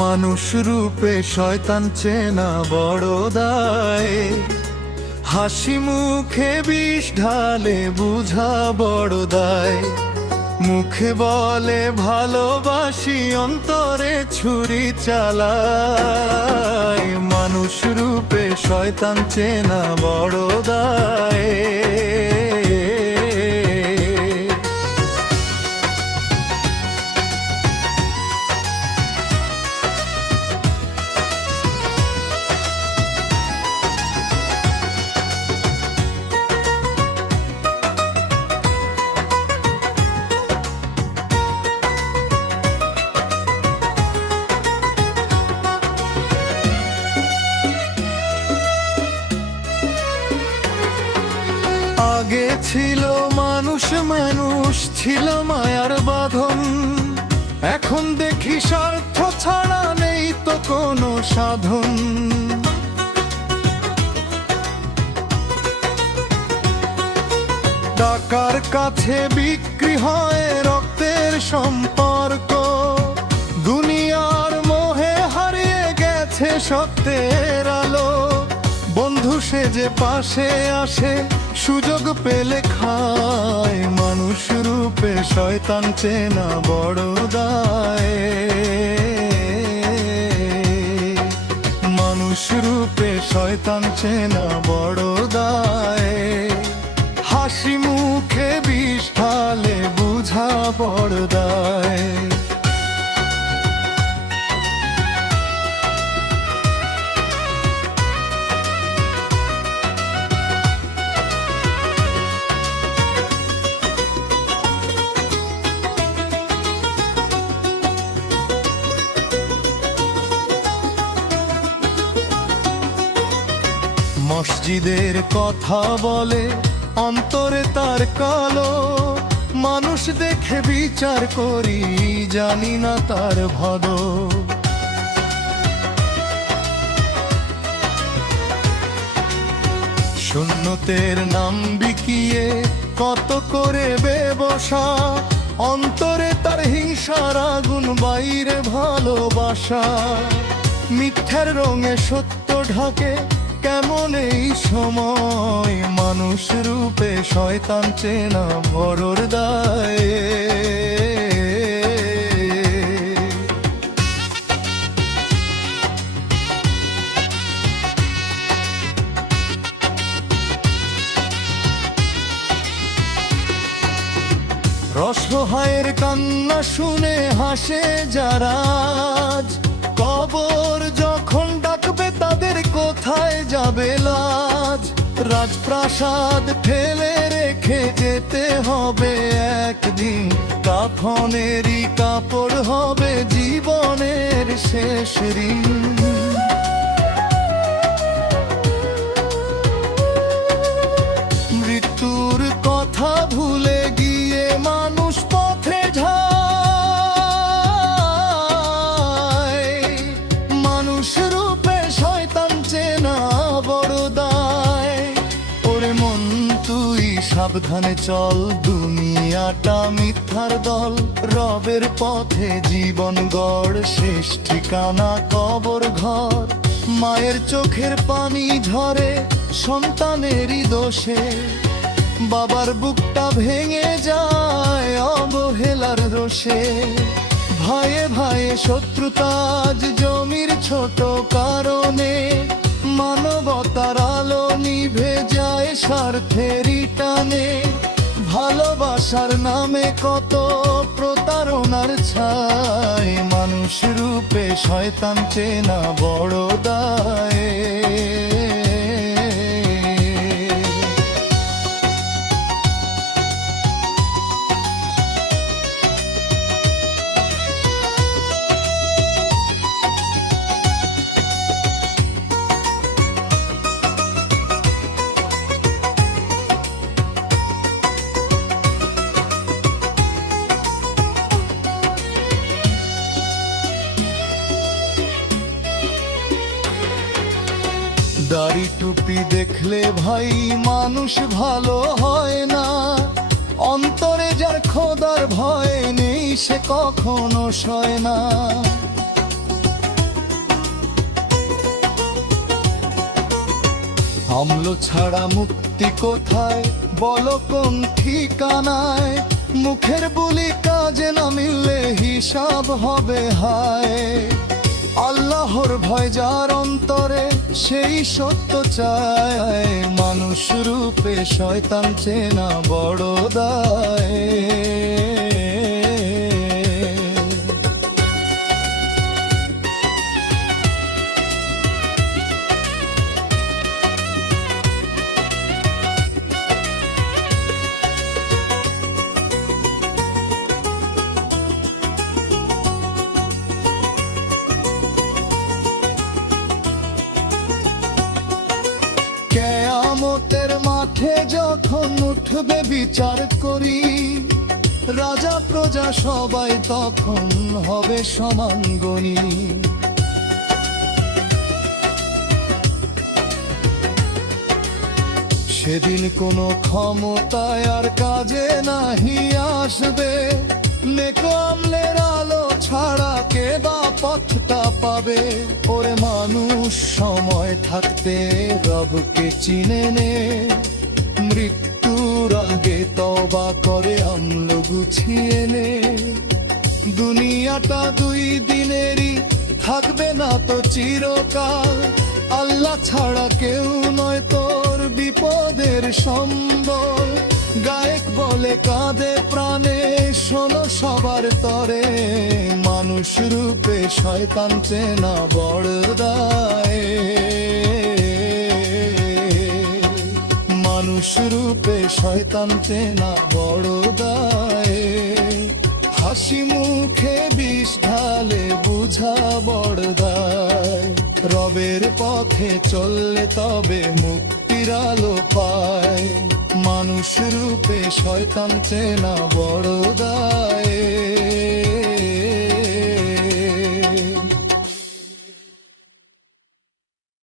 মানুষ রূপে শয়তান চেনা বড় দায়, হাসি মুখে বিষ ঢালে বুঝা বড় দায়। মুখে বলে ভালোবাসি, অন্তরে ছুরি চালায়। মানুষ রূপে শয়তান চেনা বড় দায়। আগে ছিল মানুষ, মানুষ ছিল মায়ার বাঁধন। এখন দেখি স্বার্থ ছাড়া নেই তো কোনো সাধন। টাকার কাছে বিক্রি হয় রক্তের সম্পর্ক। দুনিয়ার মোহে হারিয়ে গেছে সত্যের আলো। বন্ধু সেজে পাশে আসে, সুযোগ পেলে খায়। মানুষ রূপে শয়তান চেনা বড় দায়। মানুষ রূপে শয়তান চেনা বড় দায়। হাসি মুখে বিষ ঢালে বুঝা বড় দায়। মসজিদের কথা বলে, অন্তরে তার কালো। মানুষ দেখে বিচার করি, জানি না তার ভালো। সুন্নতের নাম বিকিয়ে কত করে বেবসা। অন্তরে তার হিংসার আগুন, বাইরে ভালোবাসা। মিথ্যার রঙে সত্য ঢাকে, কেমন এই সময়। মানুষ রূপে শয়তান চেনা বড় দায়। অসহায়ের কান্না শুনে হাসে যারা আজ। কবর যখন ডাকবে তাদের কোথায় যাবে লাজ। রাজপ্রাসাদ ফেলে রেখে যেতে হবে একদিন। কাফনেরই কাপড় হবে জীবনের শেষ ঋণ। মৃত্যুর কথা ভুলে গিয়ে মানুষ পথে যায়। মানুষ রূপে শয়তান চেনা বড় দায়। ওরে মন তুই সাবধানে চল, দুনিয়াটা মিথ্যার দল। রবের পথে জীবন গড়, শেষ ঠিকানা কবর ঘর। মায়ের চোখের পানি ঝরে সন্তানেরই দোষে। বাবার বুকটা ভেঙে যায় অবহেলার রোষে। ভাইয়ে ভাইয়ে শত্রুতা আজ জমির ছোট কারণে। মানবতার আলো নিভে যায় স্বার্থেরই টানে। ভালোবাসার নামে কত প্রতারণার ছায়। মানুষ রূপে শয়তান চেনা বড় দায়। দাড়ি টুপি দেখলে ভাই মানুষ ভালো হয় না। অন্তরে যার খোদার ভয় নেই সে কখনো সয় না। আমলো ছাড়া মুক্তি কোথায় বলো কোন ঠিকানায়? মুখের বুলি কাজে না মিললে হিসাব হবে হায়। আল্লাহর ভয় যার অন্তরে সেই সত্য চায়, মানুষ রূপে শয়তান চেনা বড় দায়। কিয়ামতের মাঠে যখন উঠবে বিচার করি, রাজা প্রজা সবাই তখন হবে সমান গণী। সেদিন কোনো ক্ষমতায় আর কাজে নাহি আসবে, নেক আমলের আলো ছাড়া কে বা পথটা পাবে? ওরে মানুষ সময় থাকতে রবকে চিনে নে, মৃত্যুর আগে তওবা করে আমল গুছিয়ে নে। দুনিয়াটা দুই দিনেরই, থাকবে না তো চিরকাল। আল্লাহ ছাড়া কেউ নয় তোর বিপদের সম্বল। গায়ক বলে কাঁদে প্রাণে, শোনো সবার তরে, মানুষ রূপে শয়তান চেনা বড় দায়। মানুষ রূপে শয়তান চেনা বড় দায়। হাসি মুখে বিষ ঢালে বুঝা বড় দায়। রবের পথে চললে তবে মুক্তির আলো পায়, মানুষ রূপে শয়তান চেনা বড়